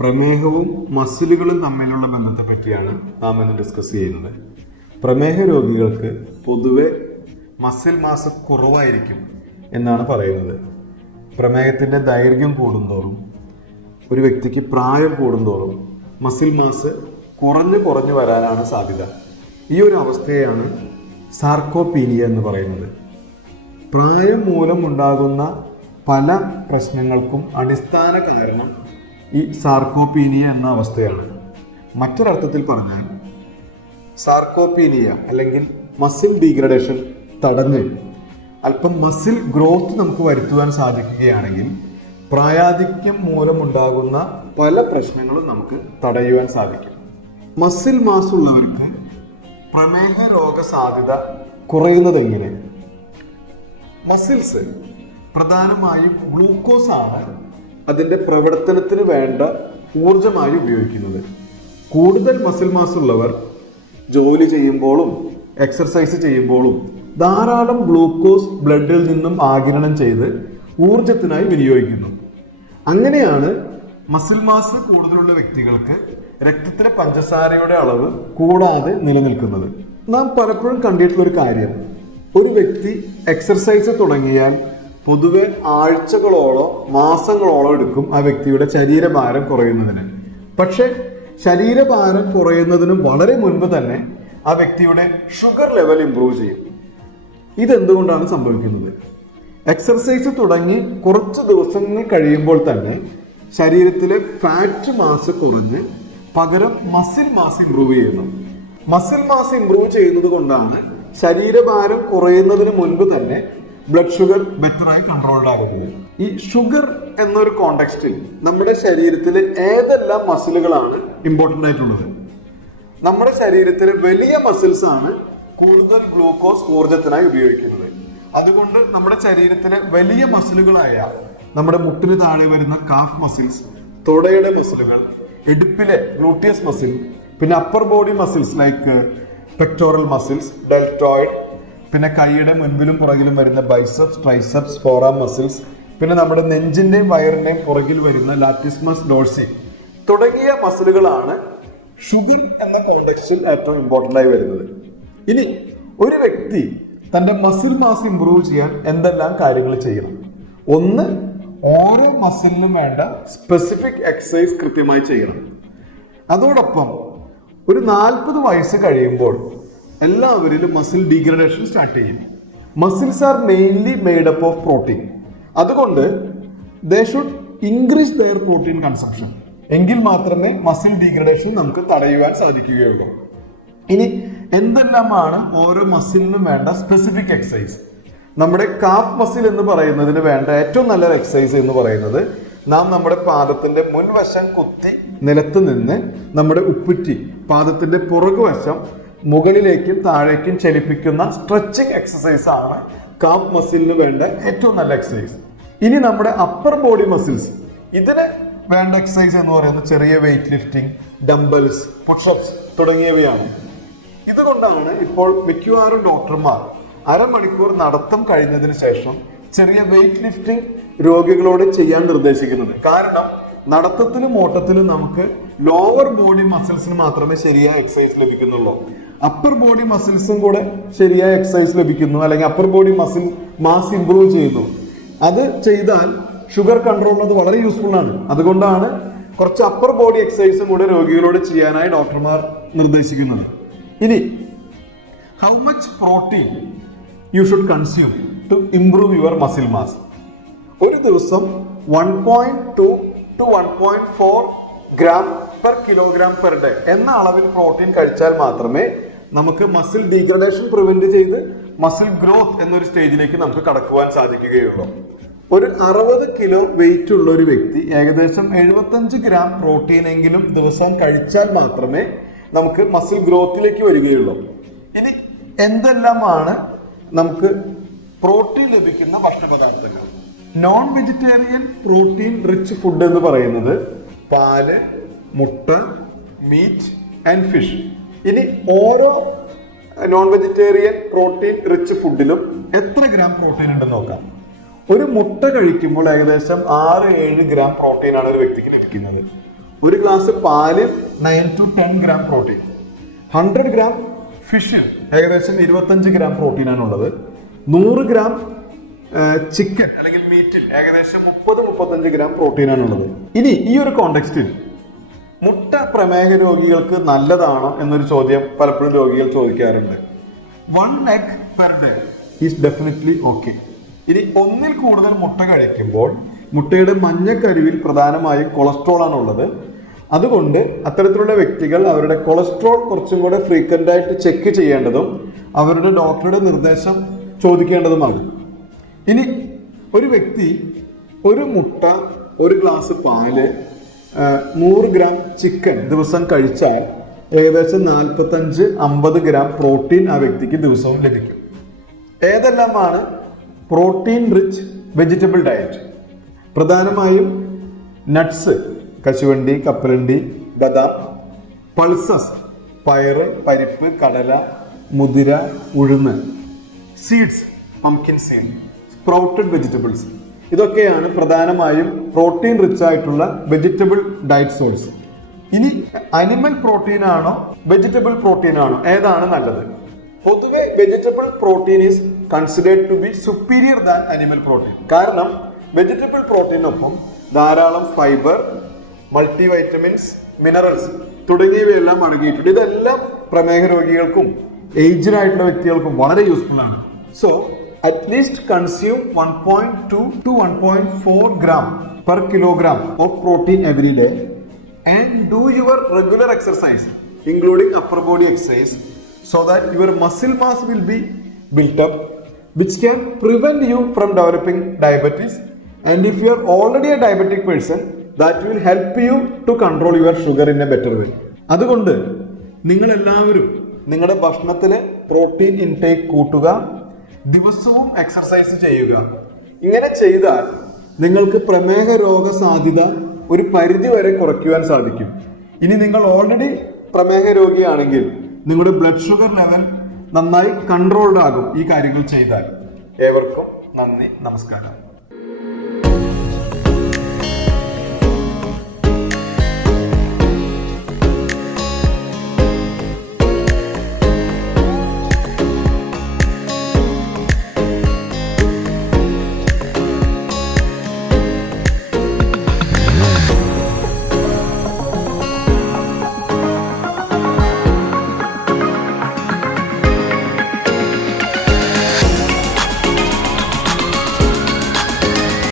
പ്രമേഹവും മസിലുകളും തമ്മിലുള്ള ബന്ധത്തെ പറ്റിയാണ് നാം ഇന്ന് ഡിസ്കസ് ചെയ്യുന്നത്. പ്രമേഹ രോഗികൾക്ക് പൊതുവെ മസിൽ മാസ് കുറവായിരിക്കും എന്നാണ് പറയുന്നത്. പ്രമേഹത്തിൻ്റെ ദൈർഘ്യം കൂടുന്തോറും, ഒരു വ്യക്തിക്ക് പ്രായം കൂടുന്തോറും മസിൽ മാസ് കുറഞ്ഞു വരാനാണ് സാധ്യത. ഈ ഒരു അവസ്ഥയാണ് സാർക്കോപീനിയ എന്ന് പറയുന്നത്. പ്രായം മൂലം ഉണ്ടാകുന്ന പല പ്രശ്നങ്ങൾക്കും അടിസ്ഥാന കാരണം ഈ സാർക്കോപീനിയ എന്ന അവസ്ഥയാണ്. മറ്റൊരർത്ഥത്തിൽ പറഞ്ഞാൽ സാർക്കോപീനിയ അല്ലെങ്കിൽ മസിൽ ഡീഗ്രഡേഷൻ തടഞ്ഞ് അല്പം മസിൽ ഗ്രോത്ത് നമുക്ക് വരുത്തുവാൻ സാധിക്കുകയാണെങ്കിൽ പ്രായാധിക്യം മൂലമുണ്ടാകുന്ന പല പ്രശ്നങ്ങളും നമുക്ക് തടയുവാൻ സാധിക്കും. മസിൽ മാസ് ഉള്ളവർക്ക് പ്രമേഹ രോഗ സാധ്യത കുറയുന്നത് എങ്ങനെ? മസിൽസ് പ്രധാനമായും ഗ്ലൂക്കോസ് ആണ് അതിൻ്റെ പ്രവർത്തനത്തിന് വേണ്ട ഊർജമായി ഉപയോഗിക്കുന്നത്. കൂടുതൽ മസിൽ മാസ് ഉള്ളവർ ജോലി ചെയ്യുമ്പോഴും എക്സർസൈസ് ചെയ്യുമ്പോഴും ധാരാളം ഗ്ലൂക്കോസ് ബ്ലഡിൽ നിന്നും ആഗിരണം ചെയ്ത് ഊർജത്തിനായി വിനിയോഗിക്കുന്നു. അങ്ങനെയാണ് മസിൽ മാസ് കൂടുതലുള്ള വ്യക്തികൾക്ക് രക്തത്തിലെ പഞ്ചസാരയുടെ അളവ് കൂടാതെ നിലനിൽക്കുന്നത്. നാം പലപ്പോഴും കണ്ടിട്ടുള്ള ഒരു കാര്യം, ഒരു വ്യക്തി എക്സർസൈസ് തുടങ്ങിയാൽ പൊതുവെ ആഴ്ചകളോളോ മാസങ്ങളോളോ എടുക്കും ആ വ്യക്തിയുടെ ശരീരഭാരം കുറയുന്നതിന്. പക്ഷെ ശരീരഭാരം കുറയുന്നതിന് വളരെ മുൻപ് തന്നെ ആ വ്യക്തിയുടെ ഷുഗർ ലെവൽ ഇംപ്രൂവ് ചെയ്യും. ഇതെന്തുകൊണ്ടാണ് സംഭവിക്കുന്നത്? എക്സർസൈസ് തുടങ്ങി കുറച്ച് ദിവസങ്ങൾ കഴിയുമ്പോൾ തന്നെ ശരീരത്തിലെ ഫാറ്റ് മാസ് കുറഞ്ഞ് പകരം മസിൽ മാസ് ഇംപ്രൂവ് ചെയ്യുന്നു. മസിൽ മാസ് ഇംപ്രൂവ് ചെയ്യുന്നത് കൊണ്ടാണ് ശരീരഭാരം കുറയുന്നതിന് മുൻപ് തന്നെ ബ്ലഡ് ഷുഗർ ബെറ്ററായി കൺട്രോൾഡ് ആകുന്നത്. ഈ ഷുഗർ എന്നൊരു കോണ്ടെക്സ്റ്റിൽ നമ്മുടെ ശരീരത്തിൽ ഏതെല്ലാം മസിലുകളാണ് ഇമ്പോർട്ടൻ്റ് ആയിട്ടുള്ളത്? നമ്മുടെ ശരീരത്തിലെ വലിയ മസിൽസ് ആണ് കൂടുതൽ ഗ്ലൂക്കോസ് ഊർജത്തിനായി ഉപയോഗിക്കുന്നത്. അതുകൊണ്ട് നമ്മുടെ ശരീരത്തിലെ വലിയ മസിലുകളായ നമ്മുടെ മുട്ടിന് താഴെ വരുന്ന കാഫ് മസിൽസ്, തുടയുടെ മസിലുകൾ, ഇടുപ്പിലെ ഗ്ലൂട്ടിയസ് മസിൽ, പിന്നെ upper body muscles like pectoral muscles, deltoid, പിന്നെ കൈയുടെ മുൻപിലും പുറകിലും വരുന്ന ബൈസെപ്സ്, ട്രൈസെപ്സ്, ഫോറാം മസിൽസ്, പിന്നെ നമ്മുടെ നെഞ്ചിന്റെയും വയറിന്റെയും പുറകിൽ വരുന്ന ലാറ്റിസ്മസ് ഡോർസി തുടങ്ങിയ മസിലുകളാണ് ഷുഗർ എന്ന കോണ്ടെക്സ്റ്റിൽ ഏറ്റവും ഇമ്പോർട്ടൻ്റ് ആയി വരുന്നത്. ഇനി ഒരു വ്യക്തി തന്റെ മസിൽ മാസ് ഇംപ്രൂവ് ചെയ്യാൻ എന്തെല്ലാം കാര്യങ്ങൾ ചെയ്യണം? ഒന്ന്, ഓരോ മസിലിനും വേണ്ട സ്പെസിഫിക് എക്സസൈസ് കൃത്യമായി ചെയ്യണം. അതോടൊപ്പം ഒരു 40 വയസ്സ് കഴിയുമ്പോൾ എല്ലാവരിലും മസിൽ ഡീഗ്രഡേഷൻ സ്റ്റാർട്ട് ചെയ്യും. Muscles are mainly made up of protein. അതുകൊണ്ട് they should increase their protein consumption. എങ്കിൽ മാത്രമേ മസിൽ ഡീഗ്രഡേഷൻ നമുക്ക് തടയുവാൻ സാധിക്കുകയുള്ളൂ. ഇനി എന്തെല്ലാമാണ് ഓരോ മസിലിനും വേണ്ട സ്പെസിഫിക് എക്സസൈസ്? നമ്മുടെ കാഫ് മസിൽ എന്ന് പറയുന്നതിന് വേണ്ട ഏറ്റവും നല്ലൊരു എക്സസൈസ് എന്ന് പറയുന്നത്, നാം നമ്മുടെ പാദത്തിന്റെ മുൻവശം കുത്തി നിലത്ത് നിന്ന് നമ്മുടെ ഉപ്പുറ്റി പാദത്തിന്റെ പുറകുവശം മുകളിലേക്കും താഴേക്കും ചലിപ്പിക്കുന്ന സ്ട്രെച്ചിങ് എക്സസൈസ് ആണ് കാഫ് മസിലിന് വേണ്ട ഏറ്റവും നല്ല എക്സസൈസ്. ഇനി നമ്മുടെ അപ്പർ ബോഡി മസിൽസ്, ഇതിന് വേണ്ട എക്സസൈസ് എന്ന് പറയുന്നത് ചെറിയ വെയിറ്റ് ലിഫ്റ്റിംഗ്, ഡംബൽസ്, പുഷപ്സ് തുടങ്ങിയവയാണ്. ഇതുകൊണ്ടാണ് ഇപ്പോൾ മിക്കവാറും ഡോക്ടർമാർ അരമണിക്കൂർ നടത്തം കഴിഞ്ഞതിന് ശേഷം ചെറിയ വെയിറ്റ് ലിഫ്റ്റിംഗ് രോഗികളോട് ചെയ്യാൻ നിർദ്ദേശിക്കുന്നത്. കാരണം നടത്തത്തിലും ഓട്ടത്തിലും നമുക്ക് ലോവർ ബോഡി മസിൽസിന് മാത്രമേ ശരിയായ എക്സസൈസ് ലഭിക്കുന്നുള്ളൂ. അപ്പർ ബോഡി മസിൽസും കൂടെ ശരിയായ എക്സസൈസ് ലഭിക്കുന്നു, അല്ലെങ്കിൽ upper body muscle mass improve ചെയ്യുന്നു. അത് ചെയ്താൽ ഷുഗർ കൺട്രോളിന് അത് വളരെ യൂസ്ഫുൾ ആണ്. അതുകൊണ്ടാണ് കുറച്ച് അപ്പർ ബോഡി എക്സസൈസും കൂടെ രോഗികളോട് ചെയ്യാനായി ഡോക്ടർമാർ നിർദ്ദേശിക്കുന്നത്. ഇനി how much protein you should consume to improve your muscle mass? ഒരു ദിവസം 1.2 to 1.4 gram per kilogram per day എന്ന അളവിൽ പ്രോട്ടീൻ കഴിച്ചാൽ മാത്രമേ നമുക്ക് മസിൽ ഡീഗ്രഡേഷൻ പ്രിവെന്റ് ചെയ്ത് മസിൽ ഗ്രോത്ത് എന്നൊരു സ്റ്റേജിലേക്ക് നമുക്ക് കടക്കുവാൻ സാധിക്കുകയുള്ളൂ. ഒരു 60 കിലോ വെയിറ്റ് ഉള്ള ഒരു വ്യക്തി ഏകദേശം 75 ഗ്രാം പ്രോട്ടീൻ എങ്കിലും ദിവസം കഴിച്ചാൽ മാത്രമേ നമുക്ക് മസിൽ ഗ്രോത്തിലേക്ക് വരികയുള്ളൂ. ഇനി എന്തെല്ലാമാണ് നമുക്ക് പ്രോട്ടീൻ ലഭിക്കുന്ന ഭക്ഷണപദാർത്ഥങ്ങൾ? Non vegetarian protein rich food എന്ന് പറയുന്നത് പാല്, മുട്ട, മീറ്റ് ആൻഡ് ഫിഷ്. ഇനി ഓരോ നോൺ വെജിറ്റേറിയൻ പ്രോട്ടീൻ റിച്ച് ഫുഡിലും എത്ര ഗ്രാം പ്രോട്ടീൻ ഉണ്ടെന്ന് നോക്കാം. ഒരു മുട്ട കഴിക്കുമ്പോൾ ഏകദേശം 6-7 ഗ്രാം പ്രോട്ടീനാണ് ഒരു വ്യക്തിക്ക് ലഭിക്കുന്നത്. ഒരു ഗ്ലാസ് പാല് 9 to 10 ഗ്രാം പ്രോട്ടീൻ. 100 ഗ്രാം ഫിഷിൽ ഏകദേശം 25 ഗ്രാം പ്രോട്ടീനാണുള്ളത്. 100 ഗ്രാം ചിക്കൻ അല്ലെങ്കിൽ മീറ്റിൽ ഏകദേശം 30-35 ഗ്രാം പ്രോട്ടീനാണുള്ളത്. ഇനി ഈ ഒരു കോണ്ടെക്സ്റ്റിൽ മുട്ട പ്രമേഹ രോഗികൾക്ക് നല്ലതാണോ എന്നൊരു ചോദ്യം പലപ്പോഴും രോഗികൾ ചോദിക്കാറുണ്ട്. 1 egg per day is definitely okay. ഇനി ഒന്നിൽ കൂടുതൽ മുട്ട കഴിക്കുമ്പോൾ മുട്ടയുടെ മഞ്ഞക്കരുവിൽ പ്രധാനമായും കൊളസ്ട്രോൾ ആണുള്ളത്. അതുകൊണ്ട് അത്തരത്തിലുള്ള വ്യക്തികൾ അവരുടെ കൊളസ്ട്രോൾ കുറച്ചും കൂടെ ഫ്രീക്വന്റ് ആയിട്ട് ചെക്ക് ചെയ്യേണ്ടതും അവരുടെ ഡോക്ടറുടെ നിർദ്ദേശം ചോദിക്കേണ്ടതുമാണ്. ഇനി ഒരു വ്യക്തി ഒരു മുട്ട, ഒരു ഗ്ലാസ് പാല്, 100 ഗ്രാം ചിക്കൻ ദിവസം കഴിച്ചാൽ ഏകദേശം 45-50 ഗ്രാം പ്രോട്ടീൻ ആ വ്യക്തിക്ക് ദിവസവും ലഭിക്കും. ഏതെല്ലാമാണ് പ്രോട്ടീൻ റിച്ച് വെജിറ്റബിൾ ഡയറ്റ്? പ്രധാനമായും നട്ട്സ്, കശുവണ്ടി, കപ്പലണ്ടി, ബദാം, പൾസസ്, പയറ്, പരിപ്പ്, കടല, മുതിര, ഉഴുന്ന്, seeds, pumpkin seed, sprouted vegetables, ഇതൊക്കെയാണ് പ്രധാനമായും പ്രോട്ടീൻ റിച്ച് ആയിട്ടുള്ള വെജിറ്റബിൾ ഡയറ്റ് സോഴ്സ്. ഇനി അനിമൽ പ്രോട്ടീൻ ആണോ വെജിറ്റബിൾ പ്രോട്ടീൻ ആണോ, ഏതാണ് നല്ലത്? പൊതുവെ vegetable protein is considered to be superior than animal protein. കാരണം വെജിറ്റബിൾ പ്രോട്ടീനൊപ്പം ധാരാളം ഫൈബർ, മൾട്ടി വൈറ്റമിൻസ്, മിനറൽസ് തുടങ്ങിയവയെല്ലാം അടങ്ങിയിട്ടുണ്ട്. ഇതെല്ലാം പ്രമേഹ രോഗികൾക്കും ഏജ്ഡ് ആയിട്ടുള്ള വ്യക്തികൾക്കും വളരെ യൂസ്ഫുൾ ആണ്. So at least consume 1.2 to 1.4 gram per kilogram of protein every day and do your regular exercise including upper body exercise so that your muscle mass will be built up, which can prevent you from developing diabetes. And if you are already a diabetic person, that will help you to control your sugar in a better way. അതുകൊണ്ട് നിങ്ങൾ എല്ലാവരും നിങ്ങളുടെ ഭക്ഷണത്തിലെ protein intake കൂട്ടുക, ദിവസവും exercise ചെയ്യുക. ഇങ്ങനെ ചെയ്താൽ നിങ്ങൾക്ക് പ്രമേഹ രോഗ സാധ്യത ഒരു പരിധി വരെ കുറയ്ക്കുവാൻ സാധിക്കും. ഇനി നിങ്ങൾ ഓൾറെഡി പ്രമേഹ രോഗിയാണെങ്കിൽ നിങ്ങളുടെ ബ്ലഡ് ഷുഗർ ലെവൽ നന്നായി കൺട്രോൾഡ് ആകും ഈ കാര്യങ്ങൾ ചെയ്താൽ. ഏവർക്കും നന്ദി, നമസ്കാരം.